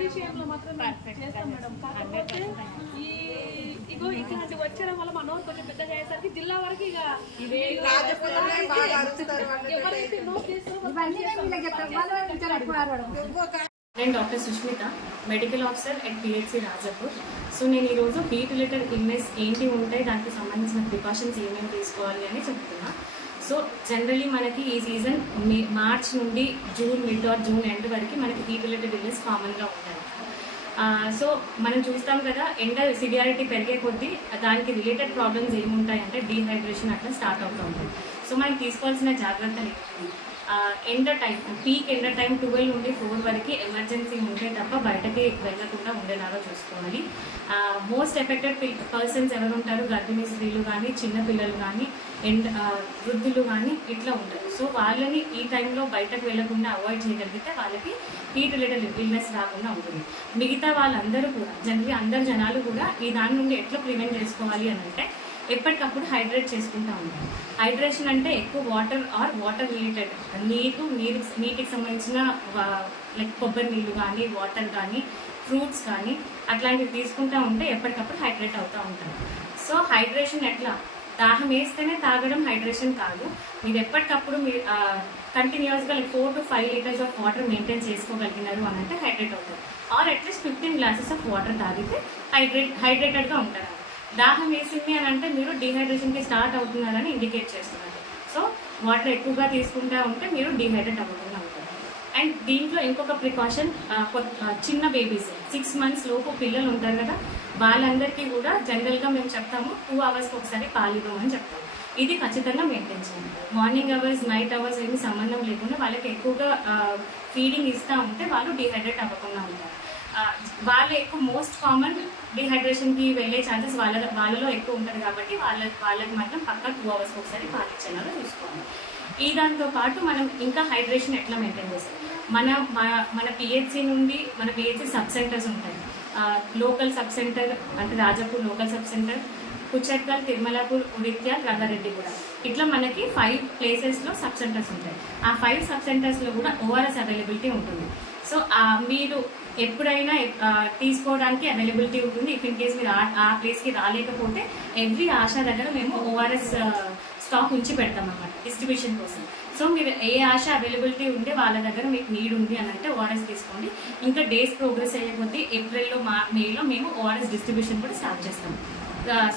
విషయంలో మాత్రం మేము చేస్తాం మేడం. కాకపోతే ఈ ఇగో ఇట్లాంటి వచ్చడం వల్ల మన ఊరు కొంచెం పెద్దగా అయ్యేసరికి జిల్లా వరకు ఇక ఎవరైతే చేస్తారో నేను doctor Sushmita medical officer at PHC Rajapur so నేను ఈరోజు హీట్ రిలేటెడ్ ఇల్నెస్ ఏంటి ఉంటాయి దానికి సంబంధించిన ప్రికాషన్స్ ఏమేమి తీసుకోవాలి అని చెప్తున్నా. సో జనరలీ మనకి ఈ సీజన్ మే మార్చ్ నుండి June mid or June end వరకు మనకి హీట్ రిలేటెడ్ ఇల్నెస్ కామన్గా ఉంటాయి సో మనం చూస్తాం కదా ఎండ సివియారిటీ పెరిగే కొద్దీ దానికి రిలేటెడ్ ప్రాబ్లమ్స్ ఏముంటాయంటే డీహైడ్రేషన్ అట్లా స్టార్ట్ అవుతూ ఉంటుంది సో మనం తీసుకోవాల్సిన జాగ్రత్తలు ఎండ టైం పీక్ ఎండ టైం ట్వెల్వ్ నుండి ఫోర్ వరకు ఎమర్జెన్సీ ఉంటే తప్ప బయటకి వెళ్ళకుండా ఉండేలాగా చూసుకోవాలి. మోస్ట్ ఎఫెక్టెడ్ పర్సన్స్ ఎవరు ఉంటారు గర్భిణీ స్త్రీలు కానీ చిన్నపిల్లలు కానీ ఎండ్ వృద్ధులు కానీ ఇట్లా ఉంటారు సో వాళ్ళని ఈ టైంలో బయటకు వెళ్ళకుండా అవాయిడ్ చేయగలిగితే వాళ్ళకి హీట్ రిలేటెడ్ ఇల్నెస్ రాకుండా ఉంటుంది. మిగతా వాళ్ళందరూ కూడా జనరల్లీ అందరు జనాలు కూడా ఈ దాని నుండి ఎట్లా ప్రివెంట్ చేసుకోవాలి అని అంటే ఎప్పటికప్పుడు హైడ్రేట్ చేసుకుంటూ ఉంటాం. హైడ్రేషన్ అంటే ఎక్కువ వాటర్ ఆర్ వాటర్ రిలేటెడ్. నీరు నీరు నీటికి సంబంధించిన లైక్ కొబ్బరి నీళ్ళు కానీ వాటర్ కానీ ఫ్రూట్స్ కానీ అట్లాంటివి తీసుకుంటూ ఉంటే ఎప్పటికప్పుడు హైడ్రేట్ అవుతూ ఉంటాం. సో హైడ్రేషన్ ఎట్లా? దాహం వేస్తేనే తాగడం హైడ్రేషన్ కాదు. మీరు ఎప్పటికప్పుడు మీరు కంటిన్యూస్గా four to five litres of water maintain చేసుకోగలిగినారు అని అంటే హైడ్రేట్ అవుతారు. Or at least fifteen glasses of water తాగితే హైడ్రేట్ హైడ్రేటెడ్గా ఉంటారు. దాహం వేసింది అని అంటే మీరు డిహైడ్రేషన్కి స్టార్ట్ అవుతున్నారని ఇండికేట్ చేస్తున్నారు. సో వాటర్ ఎక్కువగా తీసుకుంటా ఉంటే మీరు డిహైడ్రేట్ అవ్వకుండా ఉంటారు. అండ్ దీంట్లో ఇంకొక ప్రికాషన్ చిన్న బేబీస్ సిక్స్ మంత్స్ లోపు పిల్లలు ఉంటారు కదా వాళ్ళందరికీ కూడా జనరల్గా మేము చెప్తాము టూ అవర్స్కి ఒకసారి పాలు ఇవ్వమని చెప్తాము. ఇది ఖచ్చితంగా మెయింటైన్ చేయండి. మార్నింగ్ అవర్స్ నైట్ అవర్స్ ఏమి సంబంధం లేకుండా వాళ్ళకి ఎక్కువగా ఫీడింగ్ ఇస్తూ ఉంటే వాళ్ళు డిహైడ్రేట్ అవ్వకుండా ఉంటారు. వాళ్ళు ఎక్కువ మోస్ట్ కామన్ డిహైడ్రేషన్కి వెళ్ళే ఛాన్సెస్ వాళ్ళ వాళ్ళలో ఎక్కువ ఉంటుంది కాబట్టి వాళ్ళ వాళ్ళకి మాత్రం పక్క టూ అవర్స్ ఒకసారి పాలు ఇచ్చేలాగా చూసుకోవాలి. ఈ దాంతో పాటు మనం ఇంకా హైడ్రేషన్ ఎట్లా మెయింటైన్ చేస్తాం? మన మన- మన పిహెచ్సి నుండి మన పిహెచ్సి సబ్ సెంటర్స్ ఉంటాయి. లోకల్ సబ్ సెంటర్ అంటే Rajapur local sub centre Kuchatkal Tirumalapur Udityal Rangareddyguda ఇట్లా మనకి ఫైవ్ ప్లేసెస్లో సబ్ సెంటర్స్ ఉంటాయి. ఆ ఫైవ్ సబ్ సెంటర్స్లో కూడా ఓఆర్ఎస్ అవైలబిలిటీ ఉంటుంది. సో మీరు ఎప్పుడైనా తీసుకోవడానికి అవైలబిలిటీ ఉంటుంది. ఇఫ్ ఇన్ కేస్ మీరు ఆ ప్లేస్కి రాలేకపోతే ఎవ్రీ ఆశా దగ్గర మేము ఓఆర్ఎస్ స్టాక్ ఉంచి పెడతాం అనమాట డిస్ట్రిబ్యూషన్ కోసం. సో మీరు ఏ ఆశ అవైలబిలిటీ ఉంటే వాళ్ళ దగ్గర మీకు నీడ్ ఉంది అని అంటే ఓఆర్ఎస్ తీసుకోండి. ఇంకా డేస్ ప్రోగ్రెస్ అయ్యే కొద్దీ ఏప్రిల్లో మా మేలో మేము ఓఆర్ఎస్ డిస్ట్రిబ్యూషన్ కూడా స్టార్ట్ చేస్తాం.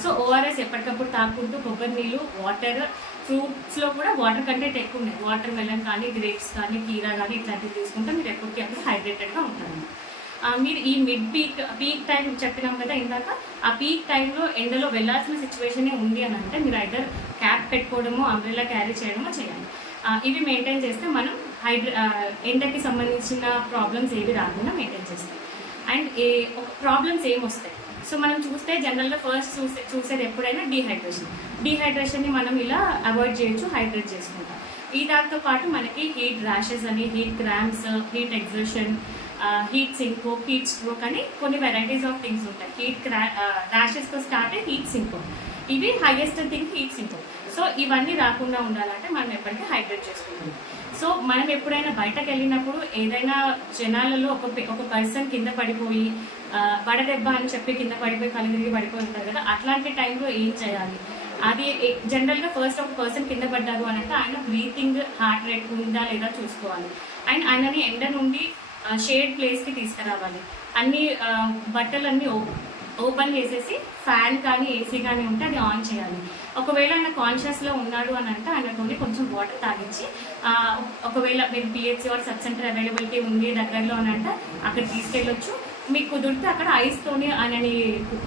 సో ఓఆర్ఎస్ ఎప్పటికప్పుడు తాకుంటూ కొబ్బరి నీళ్ళు వాటర్ ఫ్రూట్స్లో కూడా వాటర్ కంటెంట్ ఎక్కువ ఉన్నాయి వాటర్ మెలన్ కానీ గ్రేప్స్ కానీ కీరా కానీ ఇట్లాంటివి తీసుకుంటే మీరు ఎప్పటికీ అప్పుడు హైడ్రేటెడ్గా ఉంటారు. మీరు ఈ మిడ్ పీక్ పీక్ టైం చెప్పినాం కదా ఇందాక ఆ పీక్ టైంలో ఎండలో వెళ్ళాల్సిన సిచ్యువేషనే ఉంది అని అంటే మీరు ఐదర్ క్యాప్ పెట్టుకోవడమో అంబ్రెల్లా క్యారీ చేయడమో చేయాలి. ఇవి మెయింటైన్ చేస్తే మనం హైడ్ర ఎండకి సంబంధించిన ప్రాబ్లమ్స్ ఏవి రాకుండా మెయింటైన్ చేస్తాం. అండ్ ఏ ప్రాబ్లమ్స్ ఏమి వస్తాయి సో మనం చూస్తే జనరల్గా ఫస్ట్ చూసే చూసేది ఎప్పుడైనా డీహైడ్రేషన్ డీహైడ్రేషన్ని మనం ఇలా అవాయిడ్ చేయొచ్చు హైడ్రేట్ చేసుకుంటాం. ఈ దాంతో పాటు మనకి హీట్ ర్యాషెస్ అని heat cramps heat exertion heat syncope heat stroke అని కొన్ని వెరైటీస్ ఆఫ్ థింగ్స్ ఉంటాయి. హీట్ క్రా ర్యాషెస్తో స్టార్ట్ అయ్యి హీట్ సింకో ఇవి highest thing heat syncope so ఇవన్నీ రాకుండా ఉండాలంటే మనం ఎప్పటికీ హైడ్రేట్ చేసుకుంటాం సో మనం ఎప్పుడైనా బయటకు వెళ్ళినప్పుడు ఏదైనా జనాలలో ఒక ఒక పర్సన్ కింద పడిపోయి వడదెబ్బ అని చెప్పి కింద పడిపోయి కళ్ళు తిరిగి పడిపోయి ఉంటారు కదా అట్లాంటి టైంలో ఏం చేయాలి? అది జనరల్గా ఫస్ట్ ఒక పర్సన్ కింద పడ్డారు అని అంటే ఆయన బ్రీతింగ్ హార్ట్ రేట్ ఉందా లేదా చూసుకోవాలి. అండ్ ఆయనని ఎండ నుండి షేడ్ ప్లేస్కి తీసుకురావాలి. అన్ని బట్టలన్నీ ఓపెన్ చేసేసి ఫ్యాన్ కానీ ఏసీ కానీ ఉంటే అది ఆన్ చేయాలి. ఒకవేళ ఆయన కాన్షియస్లో ఉన్నాడు అని అంటే ఆయనతోని కొంచెం వాటర్ తాగించి ఒకవేళ మీరు PHC or sub centre availability ఉంది దగ్గరలో అని అంటే అక్కడ తీసుకెళ్ళొచ్చు. మీకు కుదిరితే అక్కడ ఐస్తోని ఆయనని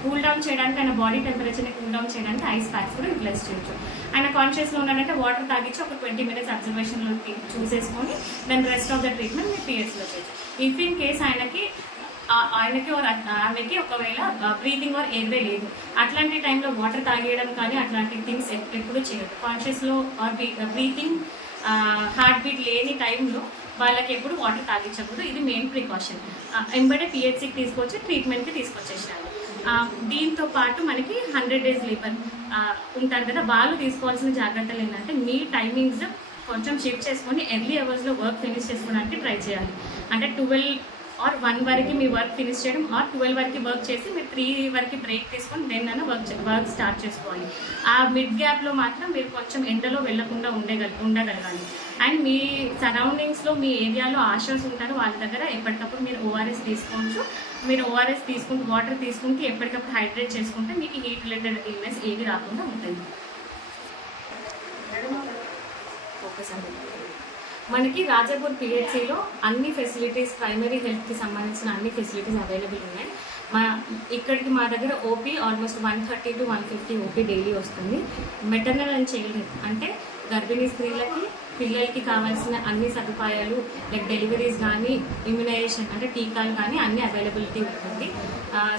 కూల్ డౌన్ చేయడానికి ఆయన బాడీ టెంపరేచర్ని కూల్ డౌన్ చేయడానికి ఐస్ ప్యాక్స్ కూడా యూటిలైజ్ చేయొచ్చు. ఆయన కాన్షియస్లో ఉన్నాడంటే వాటర్ తాగించి ఒక ట్వంటీ మినిట్స్ అబ్జర్వేషన్లో చూసేసుకొని దాని రెస్ట్ ఆఫ్ ద ట్రీట్మెంట్ మీ పిహెచ్లో చేయొచ్చు. ఇఫ్ ఇన్ కేస్ ఆయనకి ఆయనకి or ఆమెకి ఒకవేళ బ్రీతింగ్ ఆర్ ఎయిర్వే లేదు అట్లాంటి టైంలో వాటర్ తాగేయడం కానీ అట్లాంటి థింగ్స్ ఎప్పుడు చేయదు కాన్షియస్లో ఆర్ బ్రీతింగ్ హార్ట్ బీట్ లేని టైంలో వాళ్ళకి ఎప్పుడు వాటర్ తాగించకూడదు. ఇది మెయిన్ ప్రికాషన్ ఎంబడే పిహెచ్సికి తీసుకొచ్చి ట్రీట్మెంట్కి తీసుకొచ్చేసాను దీంతో పాటు మనకి హండ్రెడ్ డేస్ లేబర్ ఉంటారు కదా వాళ్ళు తీసుకోవాల్సిన జాగ్రత్తలు ఏంటంటే మీ టైమింగ్స్ కొంచెం షిఫ్ట్ చేసుకొని ఎర్లీ అవర్స్లో వర్క్ ఫినిష్ చేసుకోవడానికి ట్రై చేయాలి. అంటే ట్వెల్వ్ ఆర్ వన్ వరకు మీ వర్క్ ఫినిష్ చేయడం ఆర్ ట్వెల్వ్ వరకు వర్క్ చేసి మీరు త్రీ వరకు బ్రేక్ తీసుకొని దెన్ అన్న వర్క్ వర్క్ స్టార్ట్ చేసుకోవాలి. ఆ మిడ్ గ్యాప్లో మాత్రం మీరు కొంచెం ఎండలో వెళ్ళకుండా ఉండగల ఉండగలగాలి. అండ్ మీ సరౌండింగ్స్లో మీ ఏరియాలో ఆషర్స్ ఉంటారు వాళ్ళ దగ్గర ఎప్పటికప్పుడు మీరు ఓఆర్ఎస్ తీసుకోవచ్చు. మీరు ఓఆర్ఎస్ తీసుకుంటూ వాటర్ తీసుకుంటూ ఎప్పటికప్పుడు హైడ్రేట్ చేసుకుంటే మీకు హీట్ రిలేటెడ్ ఇల్నెస్ ఏవి రాకుండా ఉంటుంది. ఫోకస్ మనకి రాజాపూర్ పిహెచ్సిలో అన్ని ఫెసిలిటీస్ ప్రైమరీ హెల్త్కి సంబంధించిన అన్ని ఫెసిలిటీస్ అవైలబుల్ ఉన్నాయి. మా ఇక్కడికి మా దగ్గర OP almost one thirty to one fifty OP daily వస్తుంది. మెటర్నల్ అండ్ చైల్డ్ హెల్త్ అంటే గర్భిణీ స్త్రీలకి పిల్లలకి కావాల్సిన అన్ని సదుపాయాలు లైక్ డెలివరీస్ కానీ ఇమ్యునైజేషన్ అంటే టీకాలు కానీ అన్ని అవైలబిలిటీ ఉంటుంది.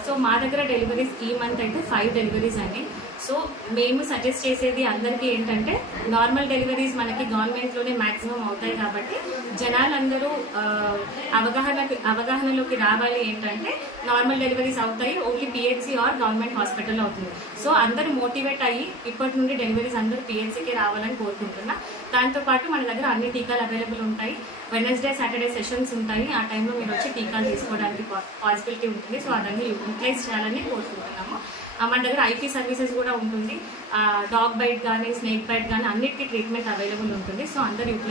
సో మా దగ్గర డెలివరీస్ ఈ మంత్ అయితే ఫైవ్ డెలివరీస్ అండి. సో మేము సజెస్ట్ చేసేది అందరికీ ఏంటంటే నార్మల్ డెలివరీస్ మనకి గవర్నమెంట్లోనే మ్యాక్సిమం అవుతాయి కాబట్టి జనాలందరూ ఆ, అవగాహనకి అవగాహనలోకి రావాలి ఏంటంటే నార్మల్ డెలివరీస్ అవుతాయి only PHC or government hospital అవుతుంది. సో అందరూ మోటివేట్ అయ్యి ఇప్పటి నుండి డెలివరీస్ అందరూ పిహెచ్సికే రావాలని కోరుకుంటున్నా. దాంతోపాటు మన దగ్గర అన్ని టీకాలు అవైలబుల్ ఉంటాయి. వెనస్డే సాటర్డే సెషన్స్ ఉంటాయి. ఆ టైంలో మీరు వచ్చి టీకాలు తీసుకోవడానికి పాసిబిలిటీ ఉంటుంది. సో అదన్నీ యూటిలైజ్ చేయాలని కోరుకుంటున్నాము. మన దగ్గర ఐటీ సర్వీసెస్ కూడా ఉంటుంది. డాగ్ బైట్ కానీ స్నేక్ బైట్ కానీ అన్నిటికీ ట్రీట్మెంట్ అవైలబుల్ ఉంటుంది. సో అందరు